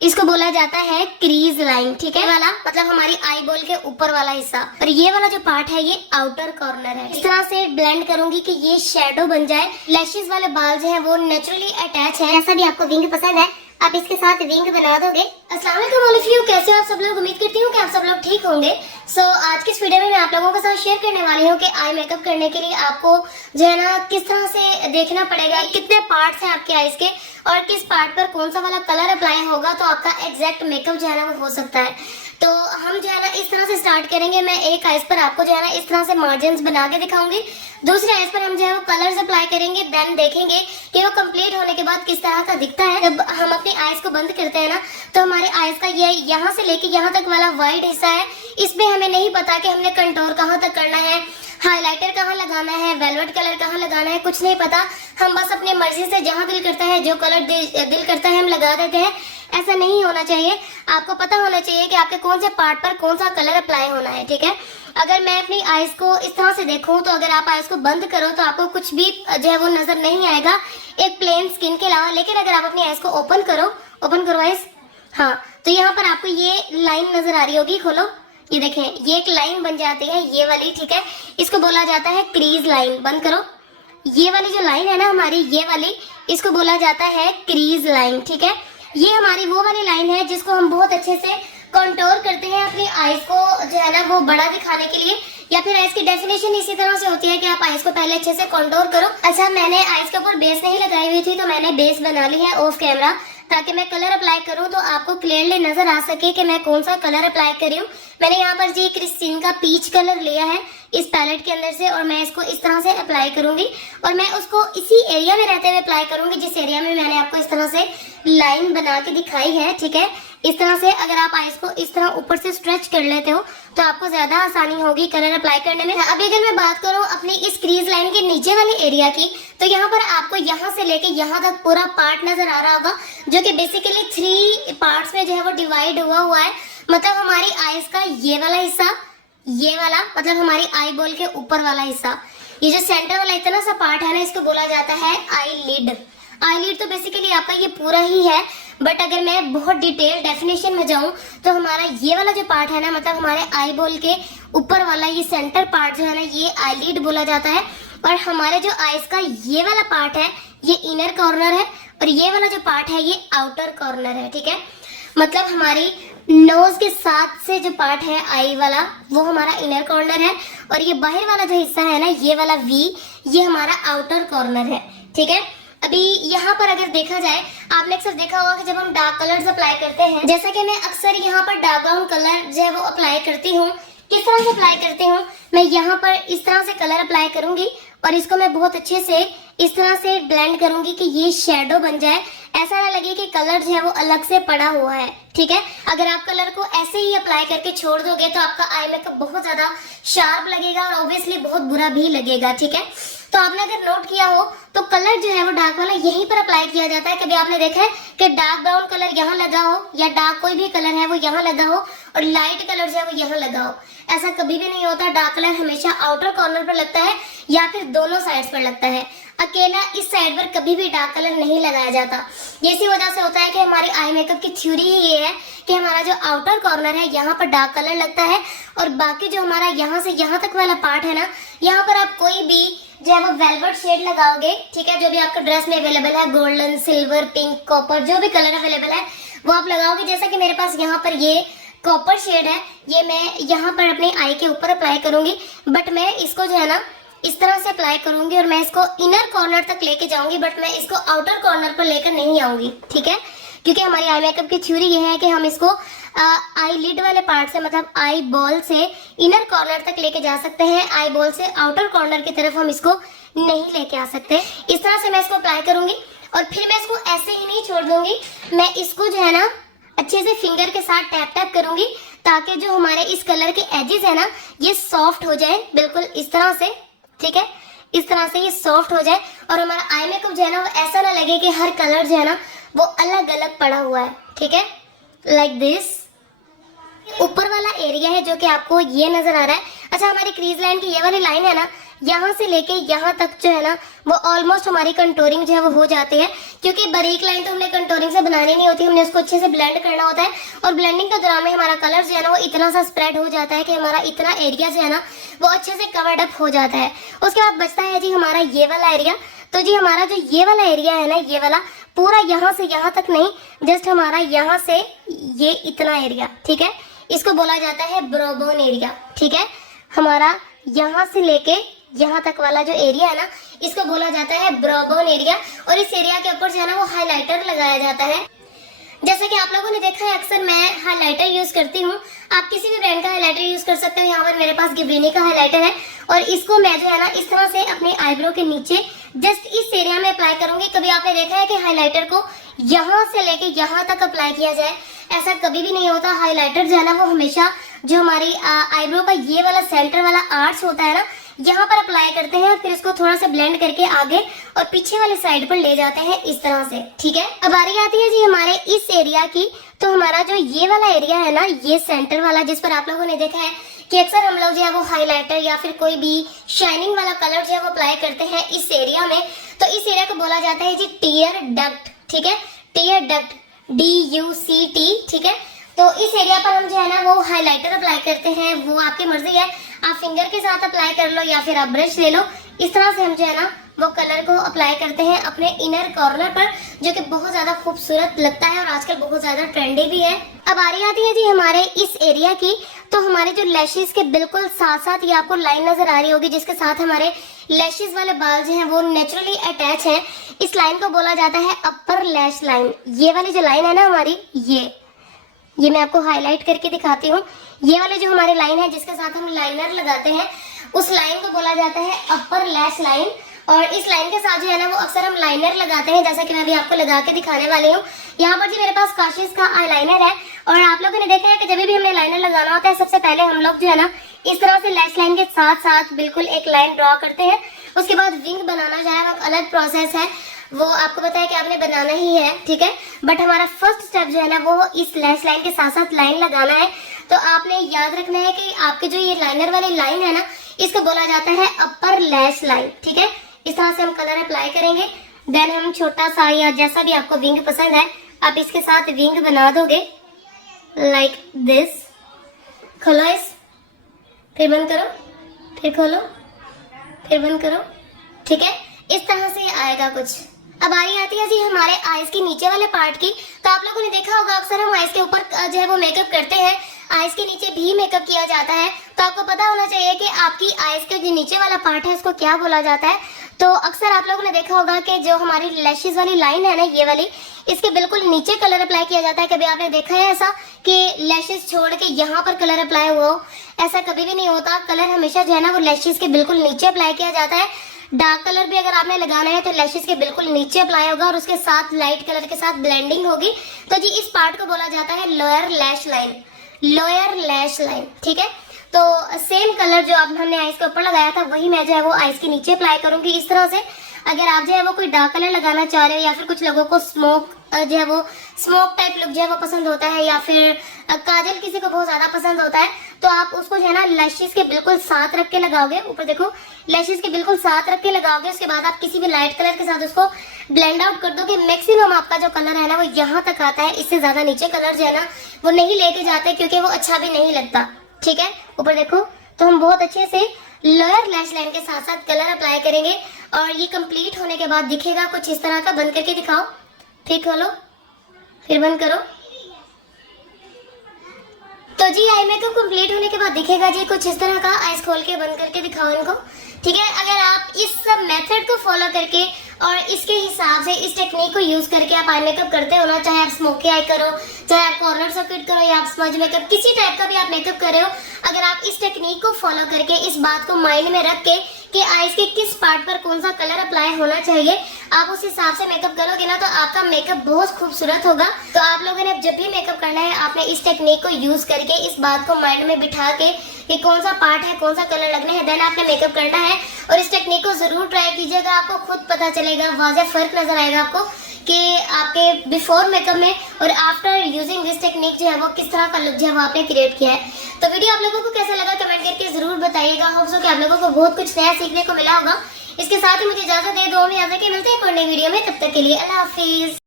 इसको बोला जाता है क्रीज लाइन, ठीक है। वाला मतलब हमारी आई बॉल के ऊपर वाला हिस्सा, और ये वाला जो पार्ट है ये आउटर कॉर्नर है। इस तरह से ब्लेंड करूंगी कि ये शेडो बन जाए। लैशेस वाले बाल जो है वो नेचुरली अटैच है। ऐसा भी आपको विंग पसंद है, आप इसके साथ विंग बना दोगे। अस्सलाम वालेकुम ऑल ऑफ यू, कैसे हो आप सब लोग? उम्मीद करती हूँ कि आप सब लोग ठीक होंगे। आज की इस वीडियो में मैं आप लोगों के साथ शेयर करने वाली हूँ कि आई मेकअप करने के लिए आपको जो है ना किस तरह से देखना पड़ेगा, कितने पार्ट्स हैं आपके आईज के और किस पार्ट पर कौन सा वाला कलर अप्लाई होगा तो आपका एग्जैक्ट मेकअप जो है ना वो हो सकता है। तो हम जो है ना इस तरह से स्टार्ट करेंगे। मैं एक आईज पर आपको जो है ना इस तरह से मार्जिन्स बना के दिखाऊंगी, दूसरे आईज पर हम जो है वो कलर्स अप्लाई करेंगे। देन देखेंगे कि वो कंप्लीट होने के बाद किस तरह का दिखता है। जब हम अपनी आईज को बंद करते हैं ना तो हमारे आईज का ये यहाँ से लेके यहाँ तक वाला वाइट हिस्सा है, इसमें हमें नहीं पता कि हमने कंटोर कहाँ तक करना है, हाइलाइटर कहाँ लगाना है, वेलवेट कलर कहाँ लगाना है, कुछ नहीं पता। हम बस अपनी मर्जी से जहाँ दिल करता है, जो कलर दिल करता है हम लगा देते हैं। ऐसा नहीं होना चाहिए। आपको पता होना चाहिए कि आपके कौन से पार्ट पर कौन सा कलर अप्लाई होना है, ठीक है। अगर मैं अपनी आईज को इस तरह से देखूं तो अगर आप आईज को बंद करो तो आपको कुछ भी जो है वो नजर नहीं आएगा एक प्लेन स्किन के अलावा। लेकिन अगर आप अपनी आईज को ओपन करो आईज, हाँ, तो यहाँ पर आपको ये लाइन नजर आ रही होगी। खोलो, ये देखें, ये एक लाइन बन जाती है ये वाली, ठीक है। इसको बोला जाता है क्रीज लाइन। बंद करो, ये वाली जो लाइन है ना हमारी, ये वाली, इसको बोला जाता है क्रीज लाइन, ठीक है। ये हमारी वो वाली लाइन है जिसको हम बहुत अच्छे से कंटोर करते हैं अपनी आईज को जो है ना वो बड़ा दिखाने के लिए, या फिर आईज की डेफिनेशन इसी तरह से होती है कि आप आईज को पहले अच्छे से कंटोर करो। अच्छा, मैंने आईज के ऊपर बेस नहीं लगाई हुई थी तो मैंने बेस बना ली है ऑफ कैमरा, ताकि मैं कलर अप्लाई करूं तो आपको क्लियरली नजर आ सके कि मैं कौन सा कलर अप्लाई कर रही हूँ। मैंने यहाँ पर जी क्रिस्टीन का पीच कलर लिया है इस पैलेट के अंदर से, और मैं इसको इस तरह से अप्लाई करूंगी और मैं उसको इसी एरिया में रहते हुए अप्लाई करूंगी जिस एरिया में मैंने आपको इस तरह से लाइन बना के दिखाई है, ठीक है। इस तरह से अगर आप आईज को इस तरह ऊपर से स्ट्रेच कर लेते हो तो आपको ज्यादा आसानी होगी कलर अप्लाई करने में। अभी अगर मैं बात करूं अपनी इस क्रीज लाइन के नीचे वाले एरिया की, तो यहाँ पर आपको यहाँ से लेके यहाँ तक पूरा पार्ट नजर आ रहा होगा, जो कि बेसिकली 3 पार्ट्स में जो है वो डिवाइड हुआ है। मतलब हमारी आईज का ये वाला हिस्सा, ये वाला मतलब हमारी आई बॉल के ऊपर वाला हिस्सा, ये जो सेंटर वाला इतना सा पार्ट है ना, इसको बोला जाता है आई लिड। आई लिड तो बेसिकली आपका ये पूरा ही है, बट अगर मैं बहुत डिटेल डेफिनेशन में जाऊं तो हमारा ये वाला जो पार्ट है ना, मतलब हमारे आई बॉल के ऊपर वाला ये सेंटर पार्ट जो है ना, ये आई लिड बोला जाता है। और हमारे जो आईज का ये वाला पार्ट है ये इनर कॉर्नर है, और ये वाला जो पार्ट है ये आउटर कॉर्नर है, ठीक है। मतलब हमारी नोज के साथ से जो पार्ट है आई वाला वो हमारा इनर कॉर्नर है, और ये बाहर वाला जो हिस्सा है ना, ये वाला वी, ये हमारा आउटर कॉर्नर है, ठीक है। अभी यहाँ पर अगर देखा जाए, आपने अक्सर देखा होगा कि जब हम डार्क कलर्स अप्लाई करते हैं, जैसा कि मैं अक्सर यहाँ पर डार्क ब्राउन कलर जो है वो अप्लाई करती हूँ। किस तरह से अप्लाई करती हूँ, मैं यहाँ पर इस तरह से कलर अप्लाई करूंगी और इसको मैं बहुत अच्छे से इस तरह से ब्लेंड करूंगी कि ये शेडो बन जाए, ऐसा ना लगे कि कलर जो है वो अलग से पड़ा हुआ है, ठीक है। अगर आप कलर को ऐसे ही अप्लाई करके छोड़ दोगे तो आपका आई मेकअप बहुत ज्यादा शार्प लगेगा और ऑब्वियसली बहुत बुरा भी लगेगा, ठीक है। तो आपने अगर नोट किया हो तो कलर जो है वो डार्क वाला यहीं पर अप्लाई किया जाता है। कभी आपने देखा है कि डार्क ब्राउन कलर यहाँ लगा हो या डार्क कोई भी कलर है वो यहाँ लगा हो और लाइट कलर जो है वो यहाँ लगा हो? ऐसा कभी भी नहीं होता। डार्क कलर हमेशा आउटर कॉर्नर पर लगता है या फिर दोनों साइड्स पर लगता है। अकेला इस साइड पर कभी भी डार्क कलर नहीं लगाया जाता। इसी वजह से होता है कि हमारी आई मेकअप की थ्योरी ही ये है कि हमारा जो आउटर कॉर्नर है यहाँ पर डार्क कलर लगता है, और बाकी जो हमारा यहाँ से यहाँ तक वाला पार्ट है ना, यहाँ पर आप कोई भी जो है वो वेलवेट शेड लगाओगे, ठीक है। जो भी आपका ड्रेस में अवेलेबल है, गोल्डन, सिल्वर, पिंक, कॉपर, जो भी कलर अवेलेबल है वो आप लगाओगे। जैसा कि मेरे पास यहाँ पर ये कॉपर शेड है, ये मैं यहाँ पर अपने आई के ऊपर अप्लाई करूंगी, बट मैं इसको जो है ना इस तरह से अप्लाई करूंगी और मैं इसको इनर कॉर्नर तक लेके जाऊंगी, बट मैं इसको आउटर कॉर्नर पर लेकर नहीं आऊंगी, ठीक है। क्योंकि हमारी आई मेकअप की थ्योरी ये है कि हम इसको आई लिड वाले पार्ट से, मतलब आई बॉल से इनर कॉर्नर तक लेके जा सकते हैं, आई बॉल से आउटर कॉर्नर की तरफ हम इसको नहीं लेके आ सकते। इस तरह से मैं इसको अप्लाई करूंगी और फिर मैं इसको ऐसे ही नहीं छोड़ दूंगी, मैं इसको जो है ना अच्छे से फिंगर के साथ टैप टैप करूंगी ताकि जो हमारे इस कलर के एजेस है ना ये सॉफ्ट हो जाए, बिल्कुल इस तरह से, ठीक है। इस तरह से ये सॉफ्ट हो जाए और हमारा आई मेकअप जो है ना वो ऐसा ना लगे कि हर कलर जो है ना वो अलग अलग पड़ा हुआ है, ठीक है, लाइक दिस। ऊपर वाला एरिया है जो कि आपको ये नजर आ रहा है। अच्छा, हमारी क्रीज लाइन की ये वाली लाइन है ना, यहाँ से लेके यहाँ तक जो है ना वो ऑलमोस्ट हमारी कंटूरिंग जो है वो हो जाती है, क्योंकि बारीक लाइन तो हमने कंटूरिंग से बनानी नहीं होती, हमने उसको अच्छे से ब्लेंड करना होता है। और ब्लेंडिंग के दौरान में हमारा कलर जो है ना वो इतना सा स्प्रेड हो जाता है कि हमारा इतना एरिया जो है ना वो अच्छे से कवर्ड अप हो जाता है। उसके बाद बचता है जी हमारा ये वाला एरिया। तो जी हमारा जो ये वाला एरिया है ना, ये वाला पूरा यहाँ से यहाँ तक नहीं, जस्ट हमारा यहाँ से ये इतना एरिया, ठीक है, इसको बोला जाता है ब्रो बोन एरिया। ठीक है, हमारा यहाँ से लेके यहाँ तक वाला जो एरिया है ना, इसको बोला जाता है ब्रो बोन एरिया। और इस एरिया के ऊपर जो है ना वो हाइलाइटर लगाया जाता है। जैसा कि आप लोगों ने देखा है, अक्सर मैं हाइलाइटर यूज करती हूँ। आप किसी भी ब्रांड का हाइलाइटर यूज कर सकते हो। यहाँ पर मेरे पास गिबलिनी का हाइलाइटर है और इसको मैं जो है ना इस तरह से अपने आईब्रो के नीचे जस्ट इस एरिया में अप्लाई करूंगी। कभी आपने देखा है कि हाइलाइटर को यहाँ से लेके यहाँ तक अप्लाई किया जाए? ऐसा कभी भी नहीं होता। हाइलाइटर जो है ना वो हमेशा जो हमारी आईब्रो का ये वाला सेंटर वाला आर्च होता है ना, यहाँ पर अप्लाई करते हैं, फिर इसको थोड़ा सा ब्लेंड करके आगे और पीछे वाली साइड पर ले जाते हैं इस तरह से। ठीक है, अब बारी आती है जी हमारे इस एरिया की। तो हमारा जो ये वाला एरिया है ना, ये सेंटर वाला, जिस पर आप लोगों ने देखा है कि अक्सर हम लोग जो है वो हाइलाइटर या फिर कोई भी शाइनिंग वाला कलर जो है वो अप्लाई करते हैं इस एरिया में। तो इस एरिया को बोला जाता है जी टीयर डक्ट। ठीक है, टीयर डक्ट, DUCT। ठीक है, तो इस एरिया पर हम जो है ना वो हाइलाइटर अप्लाई करते हैं। वो आपकी मर्जी है, आप फिंगर के साथ अप्लाई कर लो या फिर आप ब्रश ले लो। इस तरह से हम जो है ना वो कलर को अप्लाई करते हैं अपने इनर कॉर्नर पर, जो कि बहुत ज्यादा खूबसूरत लगता है और आजकल बहुत ज्यादा ट्रेंडी भी है। अब बारी आती है जी हमारे इस एरिया की। तो हमारे जो लैशेस के बिल्कुल साथ साथ ये आपको लाइन नजर आ रही होगी, जिसके साथ हमारे लैशेस वाले बाल जो हैं वो नेचुरली अटैच हैं। इस लाइन को बोला जाता है अपर लैश लाइन। ये वाली जो लाइन है ना हमारी, ये मैं आपको हाईलाइट करके दिखाती हूँ। ये वाले जो हमारे लाइन है जिसके साथ हम लाइनर लगाते हैं, उस लाइन को बोला जाता है अपर लैश लाइन। और इस लाइन के साथ जो है ना वो अक्सर हम लाइनर लगाते हैं, जैसा कि मैं अभी आपको लगा के दिखाने वाली हूँ। यहाँ पर जी मेरे पास काशिश का आईलाइनर है और आप लोगों ने देखा है कि जब भी हमें लाइनर लगाना होता है, सबसे पहले हम लोग जो है ना इस तरह से लैश लाइन के साथ साथ बिल्कुल एक लाइन ड्रॉ करते हैं। उसके बाद विंग बनाना जो है वो अलग प्रोसेस है, वो आपको पता है कि आपने बनाना ही है। ठीक है, बट हमारा फर्स्ट स्टेप जो है ना वो इस लैश लाइन के साथ साथ लाइन लगाना है। तो आपने याद रखना है कि आपके जो ये लाइनर वाली लाइन है ना, इसको बोला जाता है अपर लैश लाइन। ठीक है, इस तरह से हम कलर अप्लाई करेंगे। देन हम छोटा सा या जैसा भी आपको विंग पसंद है, आप इसके साथ विंग बना दोगे लाइक दिस। खोलो इस, फिर बंद करो, फिर खोलो, फिर बंद करो। ठीक है, इस तरह से आएगा कुछ। अब बारी आती है जी हमारे आईज के नीचे वाले पार्ट की। तो आप लोगों ने देखा होगा अक्सर हम आईज के ऊपर जो है वो मेकअप करते हैं, आईज के नीचे भी मेकअप किया जाता है। तो आपको पता होना चाहिए कि आपकी आईज का जो नीचे वाला पार्ट है उसको क्या बोला जाता है। तो अक्सर आप लोगों ने देखा होगा कि जो हमारी लैशेस वाली लाइन है ना, ये वाली, इसके बिल्कुल नीचे कलर अप्लाई किया जाता है। कभी आपने देखा है ऐसा कि लैशेस छोड़ के यहाँ पर कलर अप्लाई हुआ हो? ऐसा कभी भी नहीं होता। कलर हमेशा जो है ना वो लैशेस के बिल्कुल नीचे अप्लाई किया जाता है। डार्क कलर भी अगर आपने लगाना है तो लैशेस के बिल्कुल नीचे अप्लाई होगा और उसके साथ लाइट कलर के साथ ब्लेंडिंग होगी। तो जी इस पार्ट को बोला जाता है lower lash line, lower lash line. ठीक है, तो सेम कलर जो हमने आईज के ऊपर लगाया था वही मैं जो है वो आईज के नीचे अप्लाई करूंगी इस तरह से। अगर आप जो है वो कोई डार्क कलर लगाना चाह रहे हो या फिर कुछ लोगों को स्मोक जो है वो स्मोक टाइप लुक जो है वो पसंद होता है, या फिर काजल किसी को बहुत ज्यादा पसंद होता है, तो आप उसको जो है ना लैशेस के बिल्कुल साथ रख के लगाओगे। ऊपर देखो, लैशेस के बिल्कुल साथ रख के लगाओगे। उसके बाद आप किसी भी लाइट कलर के साथ उसको ब्लेंड आउट कर दोगे। मैक्सिमम आपका जो कलर है ना वो यहाँ तक आता है, इससे ज्यादा नीचे कलर जो है ना वो नहीं लेके जाते, क्योंकि वो अच्छा भी नहीं लगता। ठीक है, ऊपर देखो, तो हम बहुत अच्छे से लोअर लैश लाइन के साथ साथ कलर अप्लाई करेंगे और ये कंप्लीट होने के बाद दिखेगा कुछ इस तरह का। बंद करके दिखाओ, फिर खोलो, फिर बंद करो। तो जी आई मेकअप कंप्लीट होने के बाद दिखेगा जी कुछ इस तरह का। आईज खोल के बंद करके दिखाओ इनको। ठीक है, अगर आप इस सब मेथड को फॉलो करके और इसके हिसाब से इस टेक्निक को यूज करके आप आई मेकअप करते हो ना, चाहे आप स्मोकी आई करो, चाहे आप कॉर्नर सर्किट करो या आप स्मज मेकअप, किसी टाइप का भी आप मेकअप कर रहे हो, अगर आप इस टेक्निक को फॉलो करके इस बात को माइंड में रख के कि आईज के किस पार्ट पर कौन सा कलर अप्लाई होना चाहिए, आप उस हिसाब से मेकअप करोगे ना तो आपका मेकअप बहुत खूबसूरत होगा। तो आप लोगों ने जब भी मेकअप करना है, आपने इस टेक्निक को यूज करके इस बात को माइंड में बिठा के कि कौन सा पार्ट है, कौन सा कलर लगना है, देन आपने मेकअप करना है। और इस टेक्निक को जरूर ट्राई कीजिएगा, आपको खुद पता चलेगा, वाज़ेह फर्क नजर आएगा आपको कि आपके बिफोर मेकअप में और आफ्टर यूजिंग दिस टेक्निक जो है वो किस तरह का लुक जो है वो आपने क्रिएट किया है। तो वीडियो आप लोगों को कैसा लगा कमेंट करके जरूर बताइएगा। होप सो कि आप लोगों को बहुत कुछ नया सीखने को मिला होगा। इसके साथ ही मुझे इजाजत दे, दुआ में याद रखिए, मिलते हैं एक और नई वीडियो में, तब तक के लिए अल्लाह हाफिज।